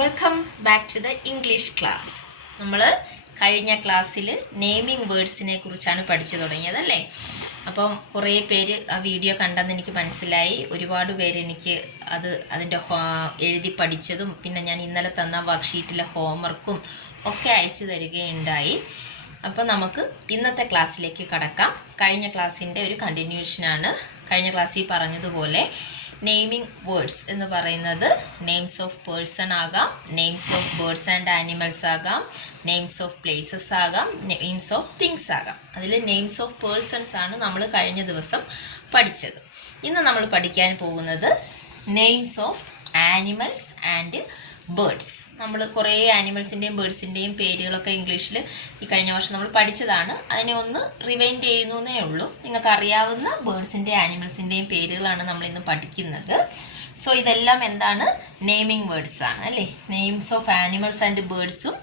Welcome back to the English class. നമ്മൾ കഴിഞ്ഞ ക്ലാസ്സിൽ നെയിമിംഗ് വേർഡ്സിനെ കുറിച്ചാണ് പഠിച്ചു തുടങ്ങിയതല്ലേ. അപ്പം കുറേ പേര് ആ വീഡിയോ കണ്ടെന്ന് എനിക്ക് മനസ്സിലായി. ഒരുപാട് പേര് എനിക്ക് അതിൻ്റെ എഴുതി പഠിച്ചതും പിന്നെ ഞാൻ ഇന്നലെ തന്ന വർക്ക്ഷീറ്റിലെ ഹോംവർക്കും ഒക്കെ അയച്ചു തരികയുണ്ടായി. അപ്പോൾ നമുക്ക് ഇന്നത്തെ ക്ലാസ്സിലേക്ക് കടക്കാം. കഴിഞ്ഞ ക്ലാസ്സിൻ്റെ ഒരു കണ്ടിന്യൂഷനാണ്. കഴിഞ്ഞ ക്ലാസ്സിൽ പറഞ്ഞതുപോലെ നെയിമിംഗ് വേർഡ്സ് എന്ന് പറയുന്നത് നെയിംസ് ഓഫ് പേഴ്സൺ ആകാം, names of birds and animals ആകാം, നെയിംസ് ഓഫ് പ്ലേസസ് ആകാം, നെയിംസ് ഓഫ് തിങ്സ് ആകാം. അതിൽ നെയിംസ് ഓഫ് പേഴ്സൺസ് ആണ് നമ്മൾ കഴിഞ്ഞ ദിവസം പഠിച്ചത്. ഇന്ന് നമ്മൾ പഠിക്കാൻ പോകുന്നത് names of animals and birds. നമ്മൾ കുറേ ആനിമൽസിൻ്റെയും ബേർഡ്സിൻ്റെയും പേരുകളൊക്കെ ഇംഗ്ലീഷിൽ ഈ കഴിഞ്ഞ വർഷം നമ്മൾ പഠിച്ചതാണ്. അതിനെ ഒന്ന് റിവൈൻഡ് ചെയ്യുന്നേ ഉള്ളൂ. നിങ്ങൾക്ക് അറിയാവുന്ന ബേർഡ്സിൻ്റെയും ആനിമൽസിൻ്റെയും പേരുകളാണ് നമ്മൾ ഇന്ന് പഠിക്കുന്നത്. സോ ഇതെല്ലാം എന്താണ്? നെയിമിംഗ് വേർഡ്സ് ആണ് അല്ലേ. നെയിംസ് ഓഫ് ആനിമൽസ് ആൻഡ് ബേർഡ്സും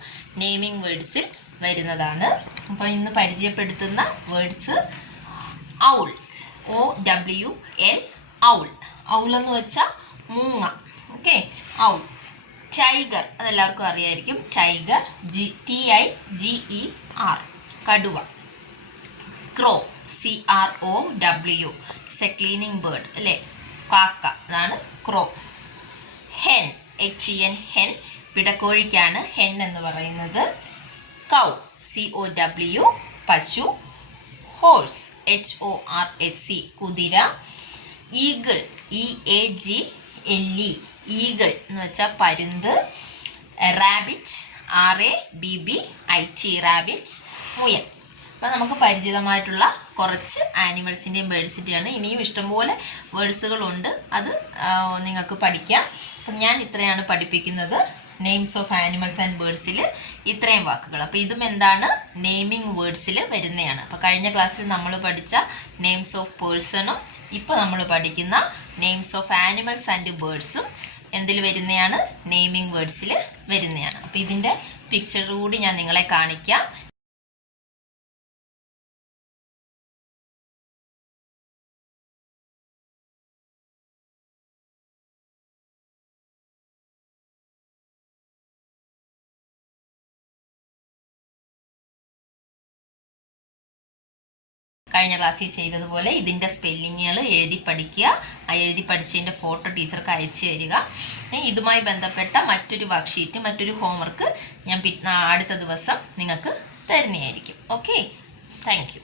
നെയിമിംഗ് വേർഡ്സിൽ വരുന്നതാണ്. അപ്പോൾ ഇന്ന് പരിചയപ്പെടുത്തുന്ന words owl, OWL, owl. Owl എന്ന് വെച്ചാൽ മൂങ്ങ. Okay, owl. ടൈഗർ, അതെല്ലാവർക്കും അറിയായിരിക്കും. ടൈഗർ, TIGER, കടുവ. ക്രോ, CROW, it's A cleaning bird അല്ലേ, കാക്ക, അതാണ് ക്രോ. ഹെൻ, HEN, ഹെൻ, പിടക്കോഴിക്കാണ് ഹെൻ എന്ന് പറയുന്നത്. കൗ, COW, പശു. ഹോഴ്സ്, HORSE, കുതിര. ഈഗിൾ, EAGLE, ഈഗിൾ എന്ന് വെച്ചാൽ പരുന്ത്. റാബിറ്റ്, RABBIT, റാബിറ്റ്, മുയൽ. അപ്പോൾ നമുക്ക് പരിചിതമായിട്ടുള്ള കുറച്ച് ആനിമൽസിൻ്റെയും ബേർഡ്സിൻ്റെയാണ്. ഇനിയും ഇഷ്ടംപോലെ വേർഡ്സുകളുണ്ട്, അത് നിങ്ങൾക്ക് പഠിക്കാം. അപ്പം ഞാൻ ഇത്രയാണ് പഠിപ്പിക്കുന്നത്. നെയിംസ് ഓഫ് ആനിമൽസ് ആൻഡ് ബേർഡ്സിൽ ഇത്രയും വാക്കുകൾ. അപ്പോൾ ഇതും എന്താണ്? നെയിമിംഗ് വേർഡ്സിൽ വരുന്നതാണ്. അപ്പോൾ കഴിഞ്ഞ ക്ലാസ്സിൽ നമ്മൾ പഠിച്ച നെയിംസ് ഓഫ് പേഴ്സണും ഇപ്പോൾ നമ്മൾ പഠിക്കുന്ന നെയിംസ് ഓഫ് ആനിമൽസ് ആൻഡ് ബേർഡ്സും എന്തിൽ വരുന്നതാണ്? നെയിമിംഗ് വേർഡ്സിൽ വരുന്നതാണ്. അപ്പോൾ ഇതിൻ്റെ പിക്ചർ കൂടി ഞാൻ നിങ്ങളെ കാണിക്കാം. കഴിഞ്ഞ ക്ലാസ്സിൽ ചെയ്തതുപോലെ ഇതിൻ്റെ സ്പെല്ലിങ്ങുകൾ എഴുതി പഠിക്കുക. ആ എഴുതി പഠിച്ചതിൻ്റെ ഫോട്ടോ ടീച്ചർക്ക് അയച്ചു തരിക. ഇതുമായി ബന്ധപ്പെട്ട മറ്റൊരു വർക്ക്ഷീറ്റ്, മറ്റൊരു ഹോംവർക്ക് ഞാൻ അടുത്ത ദിവസം നിങ്ങൾക്ക് തരുന്നതായിരിക്കും. Okay, thank you.